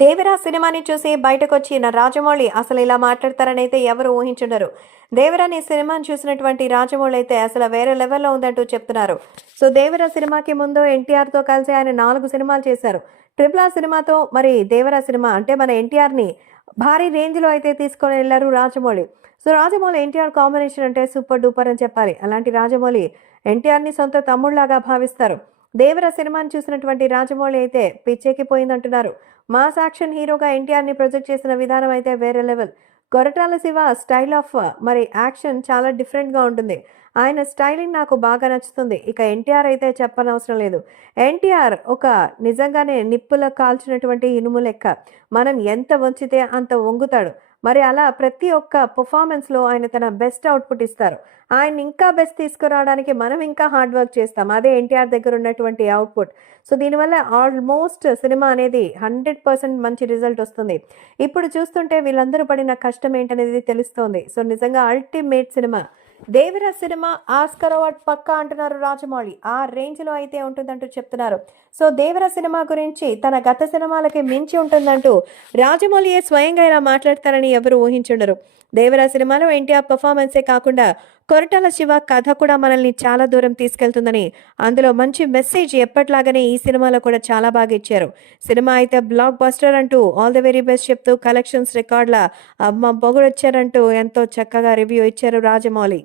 దేవరా సినిమాని చూసి బయటకు వచ్చిన రాజమౌళి అసలు ఇలా మాట్లాడతారనైతే ఎవరు ఊహించుండరు. దేవరాని సినిమాని చూసినటువంటి రాజమౌళి అయితే అసలు వేరే లెవెల్లో ఉందంటూ చెప్తున్నారు. సో దేవరా సినిమాకి ముందు ఎన్టీఆర్తో కలిసి ఆయన నాలుగు సినిమాలు చేశారు. ట్రిపుల్ ఆ సినిమాతో మరి దేవరా సినిమా అంటే మన ఎన్టీఆర్ని భారీ రేంజ్లో అయితే తీసుకొని వెళ్ళారు రాజమౌళి. సో రాజమౌళి ఎన్టీఆర్ కాంబినేషన్ అంటే సూపర్ డూపర్ అని చెప్పాలి. అలాంటి రాజమౌళి ఎన్టీఆర్ని సొంత తమ్ముళ్ళాగా భావిస్తారు. దేవర సినిమాని చూసినటువంటి రాజమౌళి అయితే పిచ్చెక్కిపోయిందంటున్నారు. మాస్ యాక్షన్ హీరోగా ఎన్టీఆర్ని ప్రొజెక్ట్ చేసిన విధానం అయితే వేరే level. Koratala Siva style of మరి యాక్షన్ చాలా డిఫరెంట్గా ఉంటుంది. ఆయన స్టైలింగ్ నాకు బాగా నచ్చుతుంది. ఇక ఎన్టీఆర్ అయితే చెప్పనవసరం లేదు. ఎన్టీఆర్ ఒక నిజంగానే నిప్పుల కాల్చినటువంటి ఇనుము లెక్క. మనం ఎంత వంచితే అంత వంగుతాడు. మరి అలా ప్రతి ఒక్క పర్ఫార్మెన్స్లో ఆయన తన బెస్ట్ అవుట్పుట్ ఇస్తారు. ఆయన ఇంకా బెస్ట్ తీసుకురావడానికి మనం ఇంకా హార్డ్ వర్క్ చేస్తాం. అదే ఎన్టీఆర్ దగ్గర ఉన్నటువంటి అవుట్పుట్ సో దీనివల్ల ఆల్మోస్ట్ సినిమా అనేది హండ్రెడ్ పర్సెంట్ మంచి రిజల్ట్ వస్తుంది. ఇప్పుడు చూస్తుంటే వీళ్ళందరూ పడిన కష్టం ఏంటనేది తెలుస్తోంది. సో నిజంగా ultimate cinema Devara cinema Oscar award పక్కా అంటున్నారు రాజమౌళి. ఆ రేంజ్లో అయితే ఉంటుందంటూ చెప్తున్నారు. సో దేవరా సినిమా గురించి తన గత సినిమాలకి మించి ఉంటుందంటూ రాజమౌళియే స్వయంగా ఇలా మాట్లాడతారని ఎవరు ఊహించుండరు. దేవరా సినిమాలో ఎన్టీఆర్ పర్ఫార్మెన్సే కాకుండా కొరటాల శివ కథ కూడా మనల్ని చాలా దూరం తీసుకెళ్తుందని అందులో మంచి మెసేజ్ ఎప్పట్లాగానే ఈ సినిమాలో కూడా చాలా బాగా ఇచ్చారు. సినిమా అయితే బ్లాక్ బస్టర్ అంటూ ఆల్ ది వెరీ బెస్ట్ చెప్తూ కలెక్షన్స్ రికార్డుల అమ్మ పొగడొచ్చారంటూ ఎంతో చక్కగా రివ్యూ ఇచ్చారు రాజమౌళి.